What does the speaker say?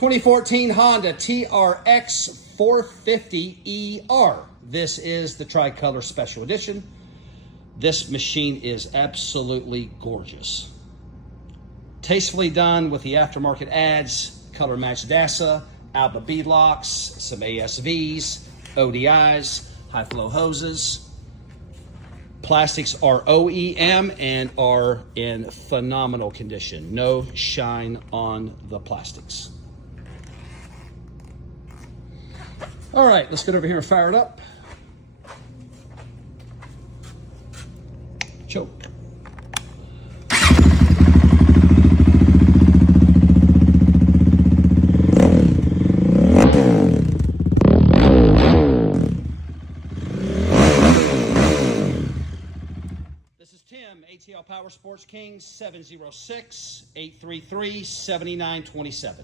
2014 Honda TRX450ER. This is the Tricolor Special Edition. This machine is absolutely gorgeous. Tastefully done with the aftermarket ads, color matched DASA, Alba beadlocks, some ASVs, ODIs, high flow hoses. Plastics are OEM and are in phenomenal condition. No shine on the plastics. All right, let's get over here and fire it up. Choke. This is Tim, ATL Power Sports Kings, 706-833-7927.